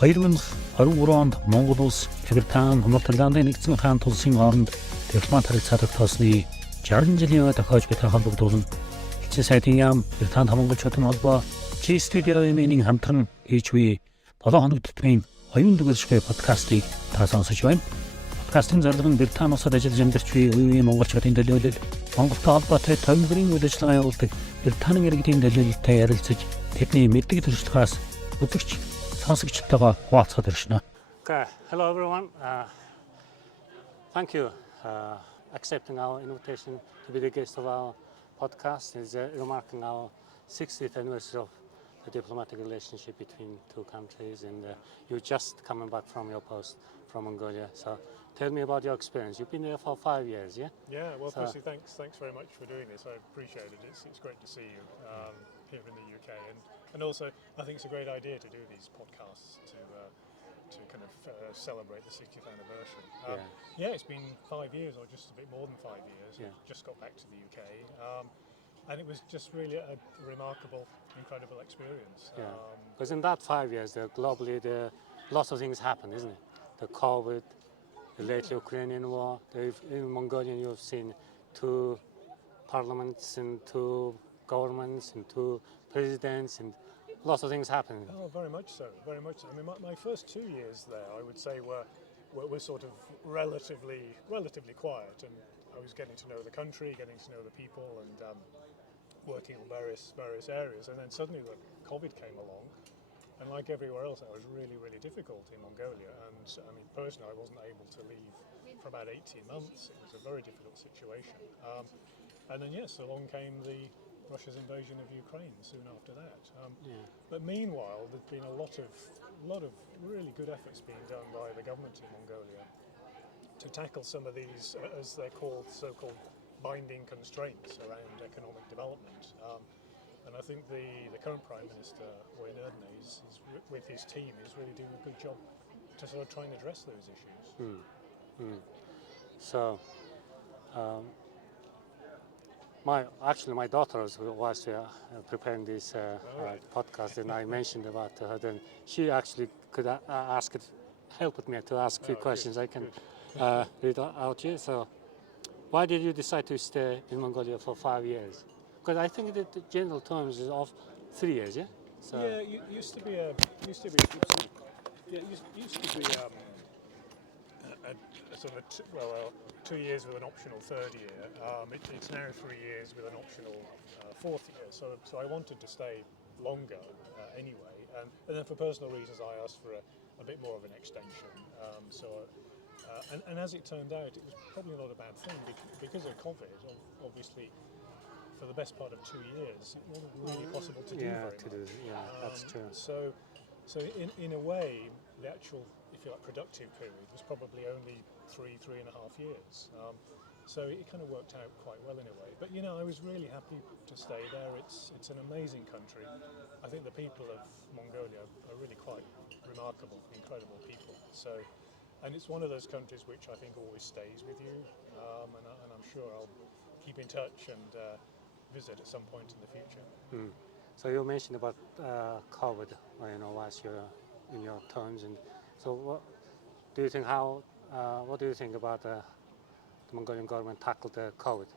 2023 онд Монгол улс Британи, Нидерландын нэгдсэн хаан тулсын оронд дипломат харилцаа тогтоосны 60 жилийн тохиож буй холбогдуулан Элчин сайдын яам Британи монголчуудын холбоо студиогийн хамтран хийж буй 7 хоног төтмийн Оюунлаг Оршихуй подкастыг та сонсож байна. Подкастын зорилго нь Британи улсад ажиллаж амьдарч буй үеийн монголчуудын төлөөлөл, Монголтой холбоотой томилогдын үйл ажиллагаа явуулдаг Британийн иргэдийн төлөөлөлтэй ярилцаж тэдний мэддэг төрслөхөөс үзэгч сонсогчтойгоо хуваалцахад иршнэ. Okay, hello everyone. Thank you accepting our invitation to be the guest of our podcast. It's remarking our 60th anniversary of the diplomatic relationship between two countries, and you're just coming back from your post from Mongolia. So tell me about your experience. You've been there for 5 years, yeah? Yeah, well, firstly, thanks very much for doing this. I appreciate it. It's great to see you here in the UK, and also I think it's a great idea to do these podcasts to kind of celebrate the 60th anniversary. Yeah, it's been 5 years, or just a bit more than 5 years. Yeah. Just got back to the UK, and it was just really a remarkable, incredible experience. Yeah, because in that 5 years, globally, lots of things happened, isn't it? The COVID, the late Ukrainian war. In Mongolia, you've seen two parliaments and two governments and two presidents, and lots of things happening. Oh, very much so, very much so. I mean, my first 2 years there, I would say, were sort of relatively quiet, and I was getting to know the country, getting to know the people, and working on various areas. And then suddenly the COVID came along, and like everywhere else, it was really difficult in Mongolia. And I mean, personally, I wasn't able to leave for about 18 months. It was a very difficult situation. And then yes, along came Russia's invasion of Ukraine soon after that. But meanwhile, there's been a lot of really good efforts being done by the government in Mongolia to tackle some of these, as they're called, so-called binding constraints around economic development. And I think the current Prime Minister, Erht with his team, is really doing a good job to sort of try and address those issues. So, my daughter was preparing this podcast, and I mentioned about her. Then she actually could help me to ask a few questions. I can read out here. So, why did you decide to stay in Mongolia for 5 years? Because I think that the general terms is of 3 years, yeah. So yeah, used to be a sort of 2 years with an optional third year. It's now 3 years with an optional fourth year. So I wanted to stay longer anyway, and then for personal reasons I asked for a bit more of an extension. And as it turned out, it was probably not a bad thing because of COVID. Obviously, for the best part of 2 years, it wasn't really possible to do very much. That's true. So in a way, the actual, if you like, productive period was probably only 3.5 years. So it kind of worked out quite well in a way. But you know, I was really happy to stay there. It's an amazing country. I think the people of Mongolia are really quite remarkable, incredible people. And it's one of those countries which I think always stays with you. And I'm sure I'll keep in touch and visit at some point in the future. So you mentioned about COVID, whilst you're in your terms, and so what do you think? What do you think about the Mongolian government tackled the COVID?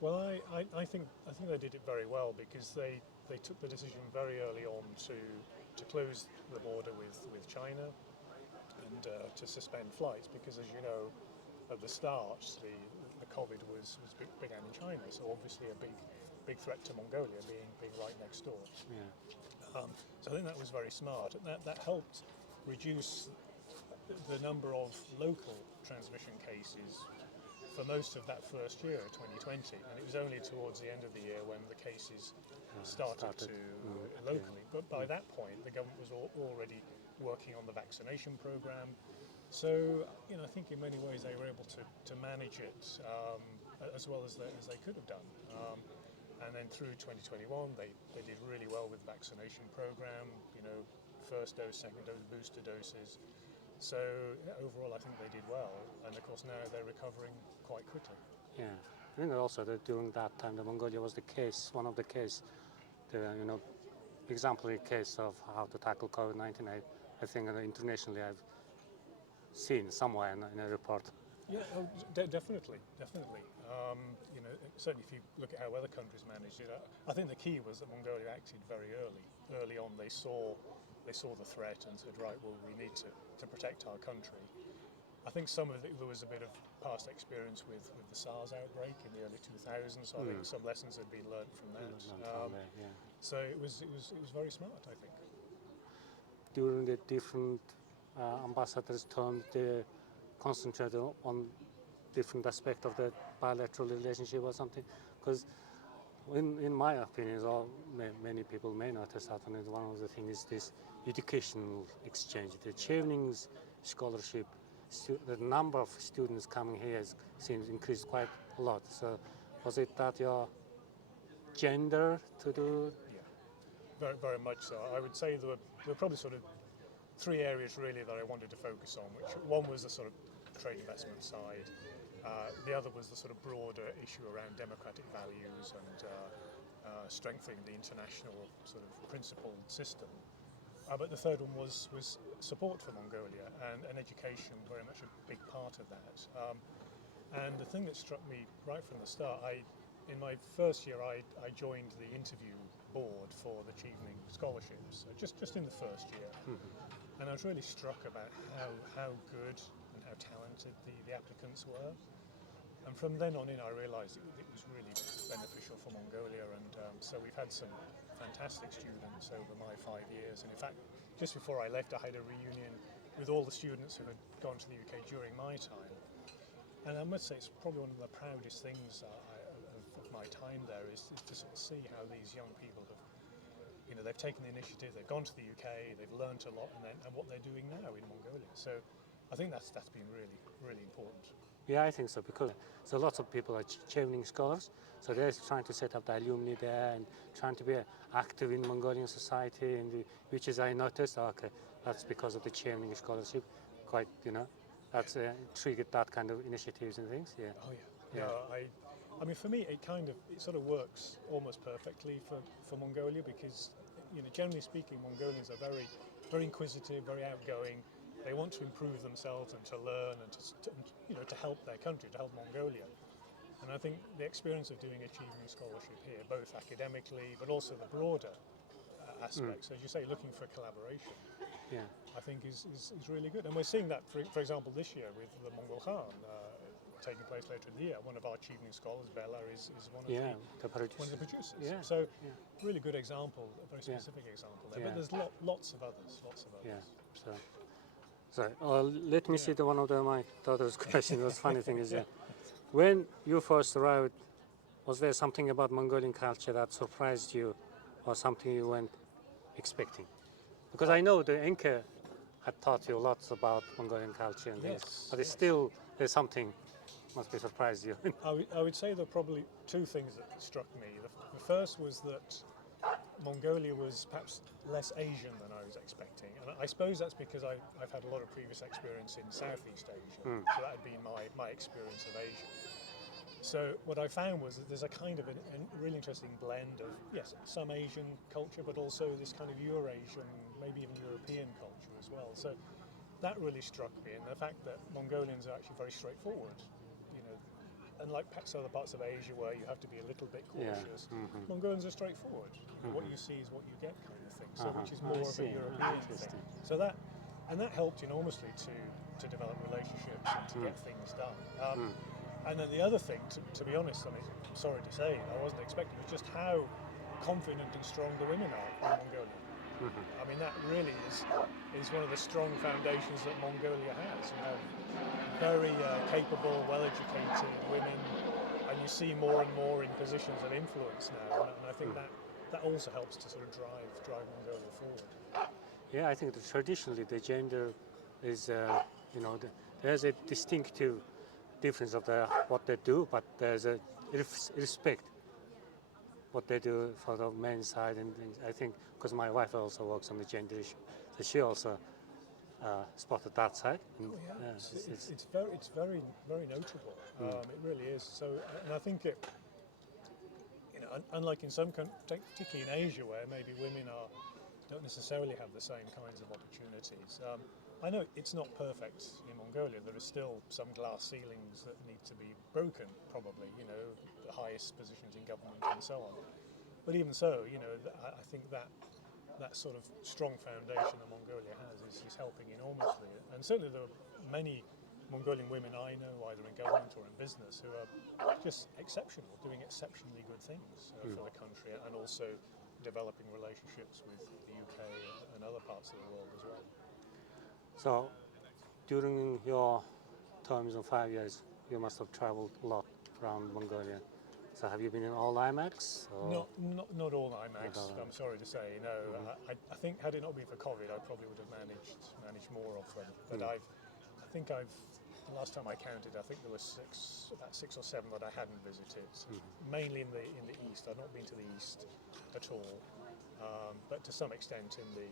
Well, I think they did it very well, because they took the decision very early on to close the border with China and to suspend flights, because as you know, at the start the COVID began in China, so obviously a big threat to Mongolia being right next door. So I think that was very smart, and that helped reduce the number of local transmission cases for most of that first year, 2020, and it was only towards the end of the year when the cases started to locally. But by that point, the government was already working on the vaccination program. So, I think in many ways they were able to manage it as well as they could have done. And then through 2021, they did really well with the vaccination program, first dose, second dose, booster doses. So overall, I think they did well. And of course, now they're recovering quite quickly. Yeah, I think also that during that time, the Mongolia was one of the exemplary case of how to tackle COVID-19. I I think internationally I've seen somewhere in a report. Yeah, definitely. You know, certainly if you look at how other countries managed it, I think the key was that Mongolia acted very early. Early on, they saw the threat and said, right, well, we need to protect our country. I think some of it, there was a bit of past experience with the SARS outbreak in the early 2000s. So I think some lessons had been learned from that. So it was very smart, I think. During the different ambassadors' term, they concentrated on different aspects of the bilateral relationship or something. Because in my opinion, or many people may notice that one of the things is this educational exchange. The Chevening's scholarship, the number of students coming here seems increased quite a lot. So was it that your gender to do? Yeah, very, very much so. I would say there were probably sort of three areas really that I wanted to focus on. Which one was the sort of trade investment side. The other was the sort of broader issue around democratic values and strengthening the international sort of principled system. But the third one was support for Mongolia, and education very much a big part of that. And the thing that struck me right from the start, in my first year I joined the interview board for the Chevening scholarships, just in the first year. And I was really struck about how good and how talented the applicants were. And from then on in, I realised it was really beneficial for Mongolia, and so we've had some fantastic students over my 5 years. And in fact, just before I left, I had a reunion with all the students who had gone to the UK during my time. And I must say, it's probably one of the proudest things of my time there is to sort of see how these young people have, you know, they've taken the initiative, they've gone to the UK, they've learnt a lot, and what they're doing now in Mongolia. So I think that's been really, really important. Yeah, I think so, because so lots of people are Chevening scholars, so they're trying to set up the alumni there and trying to be active in Mongolian society, and which is I noticed, okay, that's because of the Chevening scholarship, quite, you know, that's triggered that kind of initiatives and things, yeah. Oh yeah. I mean, for me, it sort of works almost perfectly for Mongolia, because, you know, generally speaking, Mongolians are very, very inquisitive, very outgoing. They want to improve themselves and to learn and to help their country, to help Mongolia. And I think the experience of doing a Chevening scholarship here, both academically but also the broader aspects, as you say, looking for collaboration, I think is really good. And we're seeing that, for example, this year with the Mongol Khan taking place later in the year. One of our Chevening scholars, Bella, is one of the producers. Yeah. So really good example, a very specific example there. But there's lots of others. Yeah. So let me see one of my daughter's questions. The funny thing is, when you first arrived, was there something about Mongolian culture that surprised you, or something you weren't expecting? Because I know the Enke had taught you lots about Mongolian culture and things, but still there's something must be surprised you. I would say there are probably two things that struck me. The first was that Mongolia was perhaps less Asian than I was expecting, and I suppose that's because I've had a lot of previous experience in Southeast Asia, so that had been my experience of Asia. So what I found was that there's a kind of a really interesting blend of, yes, some Asian culture, but also this kind of Eurasian, maybe even European culture as well. So that really struck me, and the fact that Mongolians are actually very straightforward. Unlike perhaps other parts of Asia where you have to be a little bit cautious, Mongolians are straightforward. What you see is what you get, kind of thing. So which is more of a European thing. So that helped enormously to develop relationships and to get things done. And then the other thing, to be honest, I mean, I'm sorry to say, I wasn't expecting, was just how confident and strong the women are in Mongolia. I mean, that really is one of the strong foundations that Mongolia has. You have very capable, well-educated women, and you see more and more in positions of influence now. And I think that also helps to sort of drive Mongolia forward. Yeah, I think that traditionally the gender is, there's a distinctive difference of what they do, but there's a respect what they do for the men's side and things. I think because my wife also works on the gender issue, so she also spotted that side. And, it's very notable. It really is. So, and I think it, unlike in some countries, particularly in Asia, where maybe women are don't necessarily have the same kinds of opportunities. I know it's not perfect in Mongolia. There are still some glass ceilings that need to be broken, probably, you know, the highest positions in government and so on. But even so, you know, I think that sort of strong foundation that Mongolia has is helping enormously. And certainly there are many Mongolian women I know, either in government or in business, who are just exceptional, doing exceptionally good things for the country, and also developing relationships with the UK and other parts of the world as well. So, during your terms of 5 years, you must have traveled a lot around Mongolia. So, have you been in all IMAX? Not all IMAX. I'm sorry to say. No, I think had it not been for COVID, I probably would have managed more of them. But I think the last time I counted, I think there were about six or seven that I hadn't visited. Mainly in the east. I've not been to the east at all, but to some extent in the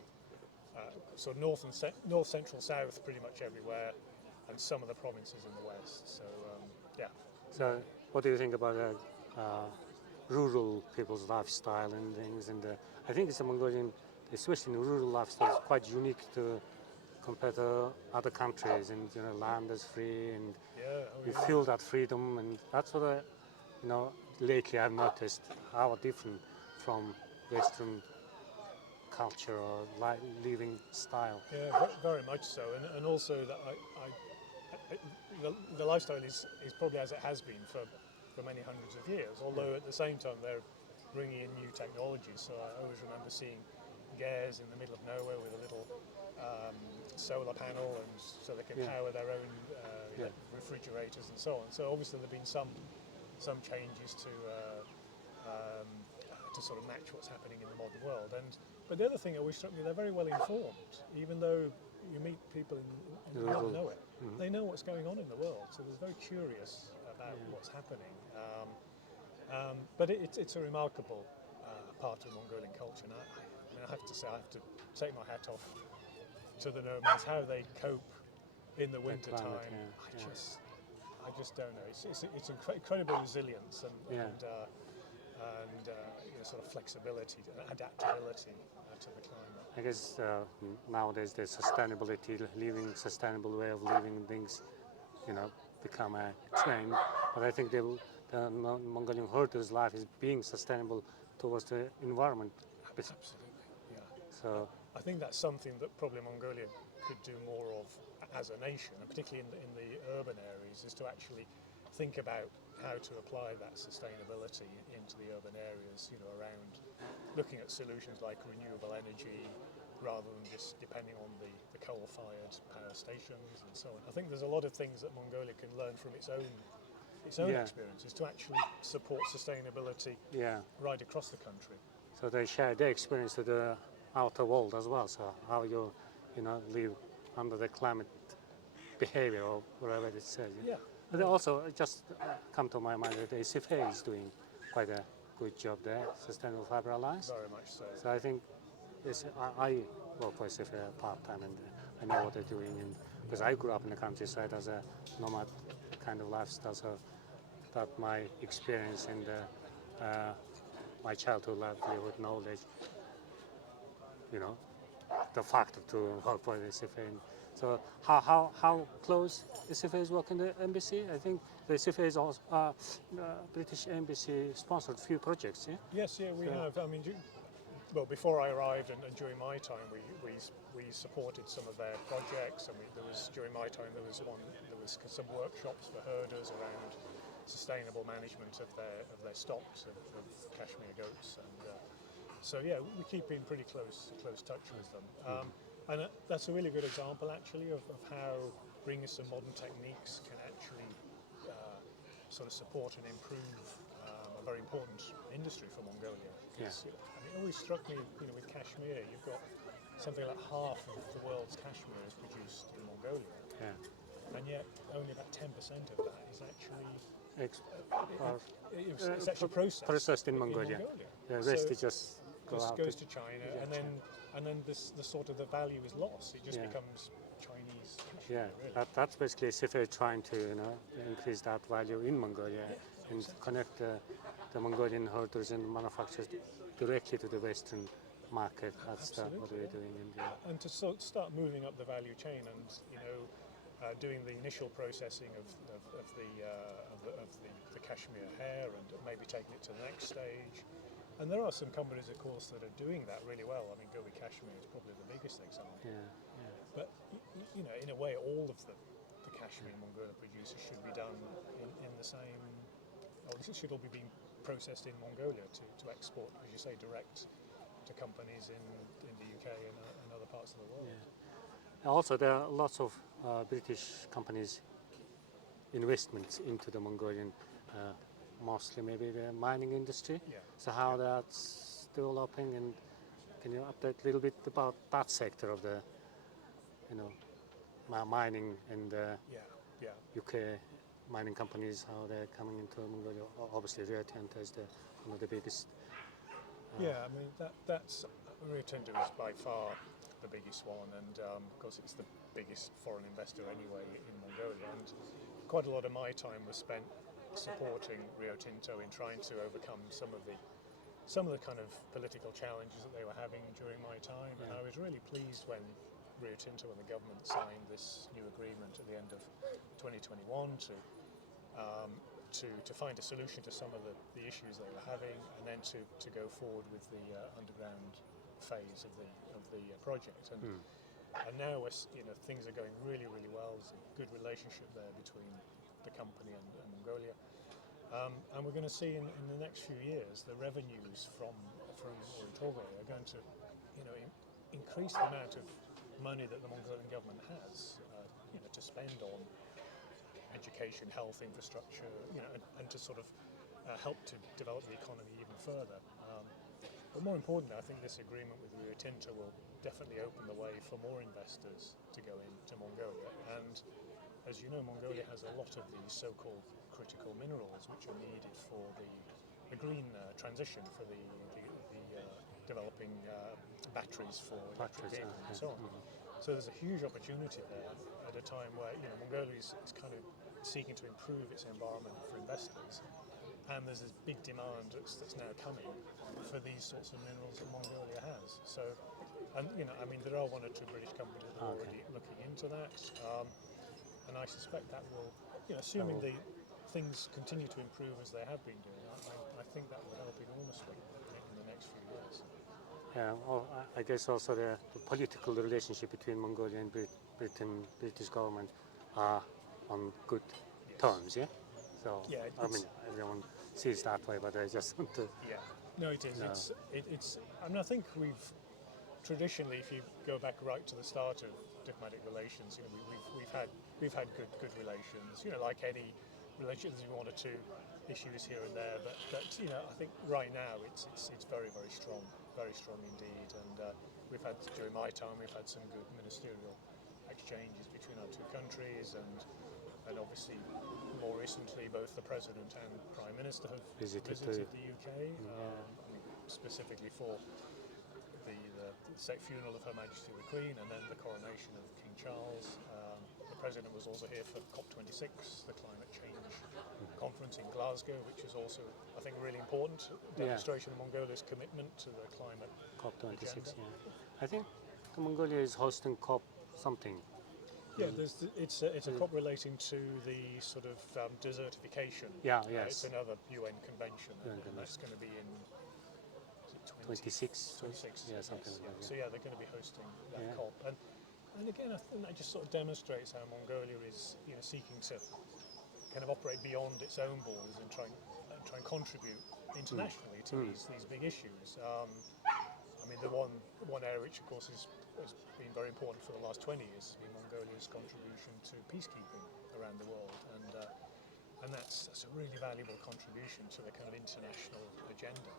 sort of north, central, south, pretty much everywhere, and some of the provinces in the west. So yeah. So, what do you think about rural people's lifestyle and things? And I think it's a Mongolian, especially in rural lifestyle, is quite unique to compared to other countries, and you know, land is free, and you feel that freedom, and that's what you know, lately I've noticed how different from Western culture or living style. Yeah, very much so, and also that the lifestyle is probably as it has been for many hundreds of years. Although at the same time they're bringing in new technologies. So I always remember seeing gears in the middle of nowhere with a little solar panel, and so they can power their own refrigerators and so on. So obviously there've been some changes to sort of match what's happening in the modern world. But the other thing always struck me, they're very well informed, even though you meet people in the middle of nowhere. They know what's going on in the world, so they're very curious about what's happening. But it's a remarkable part of Mongolian culture, and I have to say, I have to take my hat off to the nomads, how they cope in the winter time. I just don't know. It's incredible resilience and you know, sort of flexibility, adaptability to the climate. I guess nowadays the sustainable way of living things, you know, become a trend. But I think the Mongolian herder's life is being sustainable towards the environment. Absolutely, yeah. So I think that's something that probably Mongolia could do more of as a nation, and particularly in the urban areas, is to actually think about how to apply that sustainability into the urban areas, you know, around looking at solutions like renewable energy rather than just depending on the coal-fired power stations and so on. I think there's a lot of things that Mongolia can learn from its own experiences to actually support sustainability right across the country. So they share their experience to the outer world as well. So how you know, live under the climate behavior or whatever it says. Yeah. But also, it just come to my mind that the SFA is doing quite a good job there, Sustainable Fiber Alliance. Very much so. So I think I work for SFA part-time, and I know what they're doing, and because I grew up in the countryside as a nomad kind of lifestyle, so that my experience and my childhood livelihood knowledge, you know, the factor to work for the SFA. So how close SFA is working the embassy? I think the SFA is also British embassy sponsored few projects. Yeah. Yes, we have. I mean, well, before I arrived and during my time, we supported some of their projects. And during my time there was some workshops for herders around sustainable management of their stocks of cashmere goats, and so we keep in pretty close touch with them. And that's a really good example, actually, of how bringing some modern techniques can actually sort of support and improve a very important industry for Mongolia. Yes. I mean, it always struck me, you know, with cashmere, you've got something like half of the world's cashmere is produced in Mongolia, and yet only about 10% of that is actually it's actually processed in Mongolia. The rest it just goes to China, and then the sort of the value is lost. It just becomes Chinese cashmere. Really. That's basically SFA trying to, you know, increase that value in Mongolia and connect the Mongolian herders and manufacturers directly to the Western market. That's what we're doing in the and to start moving up the value chain, and doing the initial processing of the cashmere hair, and maybe taking it to the next stage. And there are some companies, of course, that are doing that really well. I mean, Go with Cashmere is probably the biggest example. But in a way, all of the cashmere Mongolia producers should be done in the same. Or it should all be being processed in Mongolia to export, as you say, direct to companies in the UK and other parts of the world. Also, there are lots of British companies investments into the Mongolian, mostly maybe the mining industry. So how that's developing, and can you update a little bit about that sector of the, mining and UK mining companies, how they're coming into Mongolia? Obviously, Rio Tinto is one of the biggest. I mean that's Rio Tinto is by far the biggest one, and of course it's the biggest foreign investor anyway in Mongolia. And quite a lot of my time was spent supporting Rio Tinto in trying to overcome some of the kind of political challenges that they were having during my time. And I was really pleased when Rio Tinto and the government signed this new agreement at the end of 2021 to find a solution to some of the issues they were having, and then to go forward with the underground phase of the project. And now things are going really, really well. There's a good relationship there between the company and Mongolia. And we're going to see in the next few years the revenues from Oyu are going to increase the amount of money that the Mongolian government has to spend on education, health, infrastructure, and to sort of help to develop the economy even further. But more importantly, I think this agreement with Rio Tinto will definitely open the way for more investors to go into Mongolia. And as you know, Mongolia has a lot of these so-called critical minerals which are needed for the green transition, for the developing batteries for electric vehicles and so on. So there's a huge opportunity there at a time where Mongolia is kind of seeking to improve its environment for investors, and there's this big demand that's now coming for these sorts of minerals that Mongolia has. So, and I mean, there are one or two British companies that are already looking into that, and I suspect that will, assuming the things continue to improve as they have been doing, I think that will help enormously in the next few years. Well, I guess also the political relationship between Mongolia and British government are on good terms, So, I mean, everyone sees that way, but I just want to... No, it is. It's. I mean, I think we've traditionally, if you go back right to the start of diplomatic relations, we've had good relations. Like any relations, one or two issues here and there, but I think right now it's very, very strong indeed. And we've had, during my time, we've had some good ministerial exchanges between our two countries, and obviously more recently both the President and Prime Minister have visited the UK, specifically for the state funeral of Her Majesty the Queen, and then the coronation of King Charles. The President was also here for COP26, the climate change conference in Glasgow, which is also, I think, a really important demonstration of Mongolia's commitment to the climate COP26, agenda. I think Mongolia is hosting COP something. It's a COP relating to the sort of desertification. It's another UN convention, and that's going to be in 26, something like that. So they're going to be hosting that COP, and again, I think that just sort of demonstrates how Mongolia is, seeking to kind of operate beyond its own borders and try and contribute internationally to these big issues. I mean, the one area which, of course, has been very important for the last 20 years has been Mongolia's contribution to peacekeeping around the world, and that's a really valuable contribution to the kind of international agenda.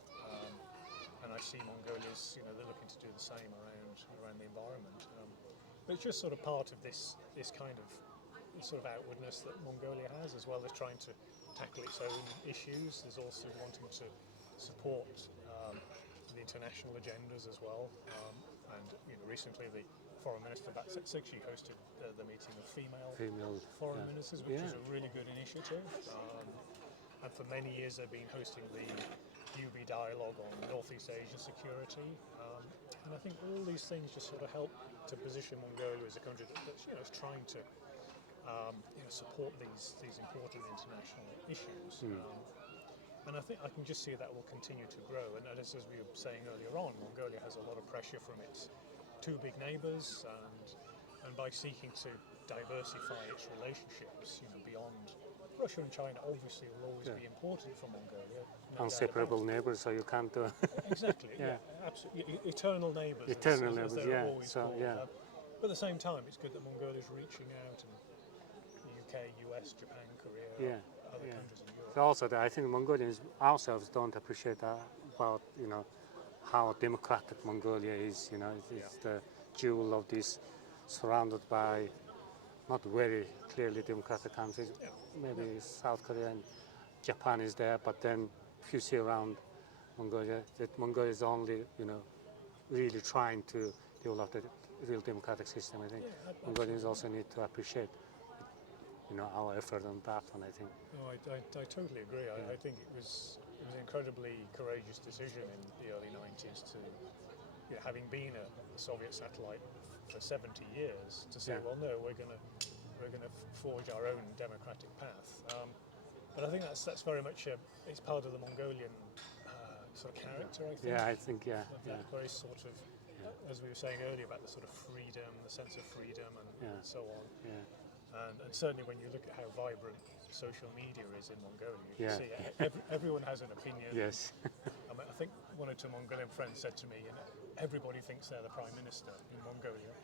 And I see Mongolia's, they're looking to do the same around the environment. But it's just sort of part of this kind of sort of outwardness that Mongolia has, as well as trying to tackle its own issues. There's also wanting to support the international agendas as well. And recently the Foreign Minister back at Sikshi hosted the meeting of female foreign ministers, which is a really good initiative. And for many years they've been hosting the UB dialogue on Northeast Asian security. And I think all these things just sort of help to position Mongolia as a country that's is trying to support these important international issues. And I think I can just see that will continue to grow. And as we were saying earlier on, Mongolia has a lot of pressure from its two big neighbours, and by seeking to diversify its relationships, beyond Russia and China, obviously will always be important for Mongolia. Inseparable neighbours, so you can't do. Exactly. Absolutely. Eternal neighbours. Eternal neighbours. Always called. But at the same time, it's good that Mongolia is reaching out, and the UK, US, Japan, Korea, other countries in Europe. So also, I think Mongolians ourselves don't appreciate about how democratic Mongolia is. It's the jewel of this, surrounded by not very clearly democratic countries. Maybe South Korea and Japan is there, but then if you see around Mongolia, that Mongolia is only really trying to develop a real democratic system. I think Mongolians also need to appreciate our effort on that one. I think. No, I totally agree. I think it was an incredibly courageous decision in the early 90s to, having been a Soviet satellite for 70 years, to say, well, no, we're going to forge our own democratic path. But I think that's very much it's part of the Mongolian sort of character. I think. Yeah, I think that very sort of, as we were saying earlier about the sort of freedom, the sense of freedom, and so on. Yeah. And certainly when you look at how vibrant social media is in Mongolia, you can see everyone has an opinion. Yes. I think one or two Mongolian friends said to me, everybody thinks they're the Prime Minister in Mongolia,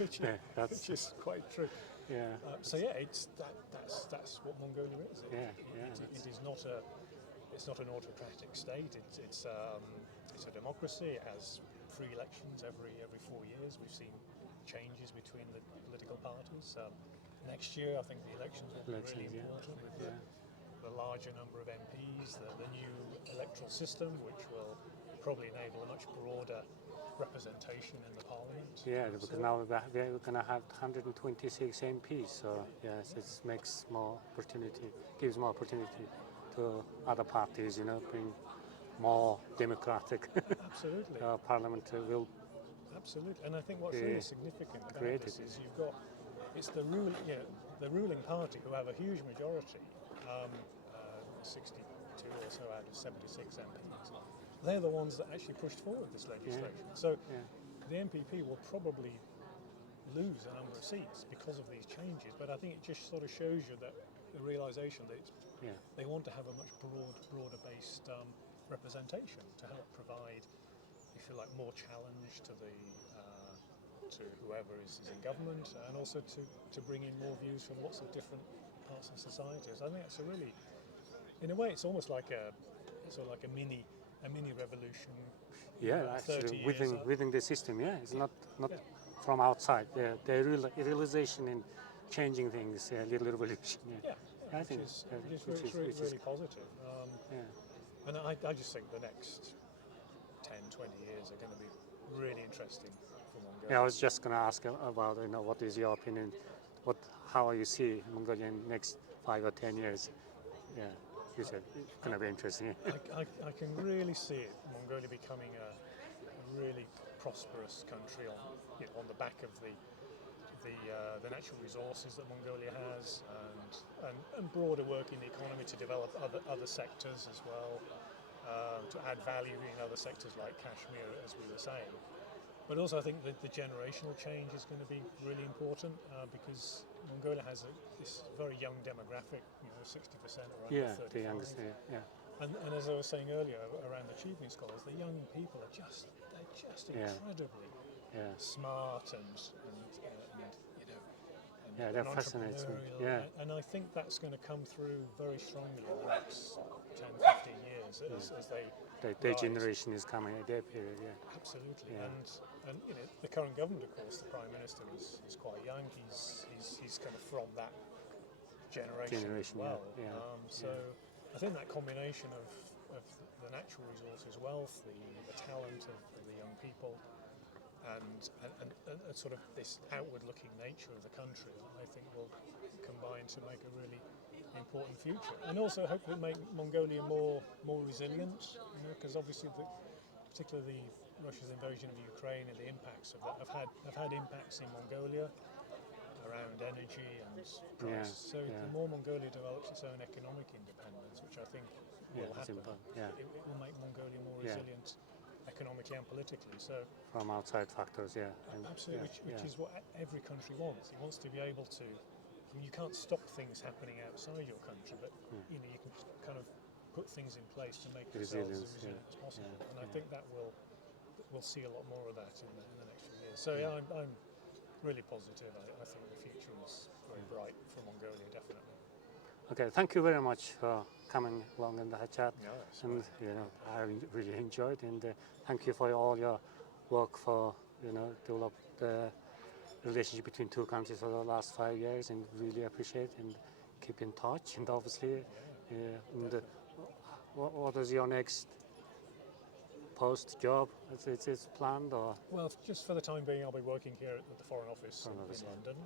which is quite true. Yeah. That's what Mongolia is. It is not an autocratic state. It's a democracy. It has free elections every 4 years. We've seen changes between the political parties. Next year, I think the elections will be really important with the larger number of MPs, the new electoral system, which will probably enable a much broader representation in the parliament. Yeah, because now we're going to have 126 MPs, so yes, it makes more opportunity, gives more opportunity to other parties, bring more democratic parliament will. Absolutely, and I think what's really significant about this is it's the ruling party who have a huge majority, 62 or so out of 76 MPs. They're the ones that actually pushed forward this legislation. So the MPP will probably lose a number of seats because of these changes, but I think it just sort of shows you that the realisation that they want to have a much broader-based representation to help provide, if you like, more challenge to whoever is in government, and also to bring in more views from lots of different parts of society. So I think it's in a way, it's almost like a mini revolution. Yeah, actually, within the system. Yeah, it's not from outside. The realization in changing things, a little revolution. I think it's really positive. And I just think the next 10, 20 years are going to be really interesting for Mongolia. Yeah, I was just going to ask about, what is your opinion? How you see Mongolia in the next 5 or 10 years? Yeah, you said it's going to be interesting. I can really see Mongolia becoming a really prosperous country on the back of the natural resources that Mongolia has, and broader work in the economy to develop other sectors as well. To add value in other sectors like Kashmir, as we were saying. But also I think that the generational change is going to be really important because Mongolia has this very young demographic, 60% around 35. The youngest, And as I was saying earlier, around the achievement scholars, the young people are just incredibly smart and that fascinates me. And I think that's going to come through very strongly in the next 10, 15 years as they their generation is coming at their period. Absolutely. And the current government, of course, the Prime Minister is quite young. He's kind of from that generation as well. So I think that combination of the natural resources, wealth, the talent of the young people, and sort of this outward-looking nature of the country, I think will combine to make a really important future, and also hopefully make Mongolia more resilient. Because obviously, particularly Russia's invasion of Ukraine and the impacts of that have had impacts in Mongolia around energy and price. So the more Mongolia develops its own economic independence, which I think will happen, it will make Mongolia more resilient economically and politically. So from outside factors, absolutely, which is what every country wants. It wants to be able to. I mean, you can't stop things happening outside your country, but you can kind of put things in place to make yourselves as resilient as possible. And I think that we'll see a lot more of that in the next few years. So I'm really positive. I think the future is very bright for Mongolia, definitely. Okay, thank you very much for coming along in the chat. And I really enjoyed, and thank you for all your work for develop the relationship between two countries for the last 5 years, and really appreciate and keep in touch. And obviously, what is your next post job? It's planned, or? Well, just for the time being, I'll be working here at the Foreign Office in London.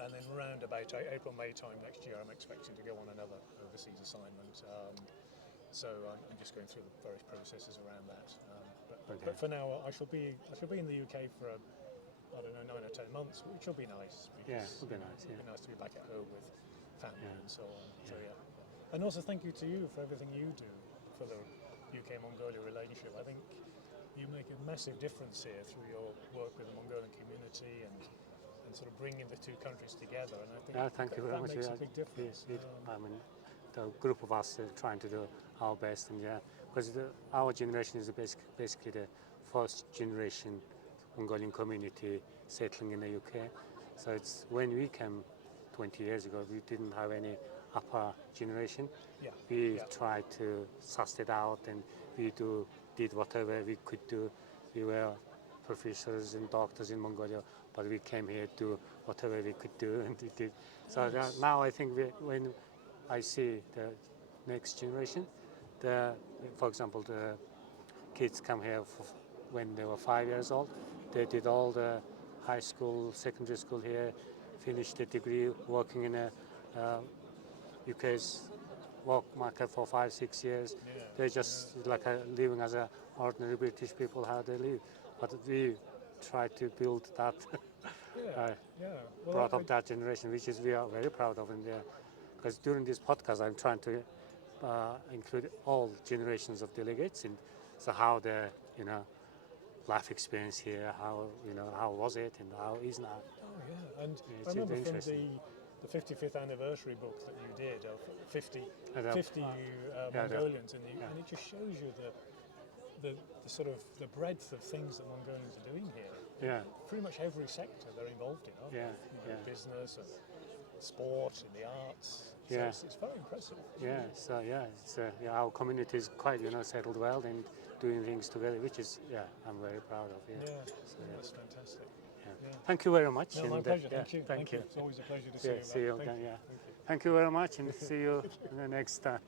And then around about April-May time next year, I'm expecting to go on another overseas assignment. So I'm just going through the various processes around that. But for now, I shall be in the UK for 9 or 10 months, which will be nice. It'll be nice. It'll be nice to be back at home with family and so on. So and also thank you to you for everything you do for the UK-Mongolia relationship. I think you make a massive difference here through your work with the Mongolian community and sort of bringing the two countries together. And I think thank you very much. Makes a big difference. I mean, the group of us are trying to do our best, and because our generation is basically the first generation Mongolian community settling in the UK. So it's when we came 20 years ago, we didn't have any upper generation. We tried to suss it out, and we did whatever we could do. We were professors and doctors in Mongolia, but we came here to do whatever we could do, and we did. So now I think when I see the next generation, for example, the kids come here when they were 5 years old. They did all the high school, secondary school here, finished the degree, working in a UK's work market for 5-6 years. They just living as ordinary British people, how they live. But we try to build that, brought up that generation, which we are very proud of. And because during this podcast, I'm trying to include all generations of delegates, and so how the life experience here, how was it, and how is now. And I remember from the 55th anniversary book that you did of 50 Mongolians, and it just shows you the sort of the breadth of things that Mongolians are doing here. Pretty much every sector they're involved in. Business and sport and the arts. So it's very impressive. It's our community is quite settled well and doing things together, which is I'm very proud of. That's fantastic. Thank you very much. No, my pleasure. Thank you. It's always a pleasure to see you. See you again. Thank you very much, and see you the next time.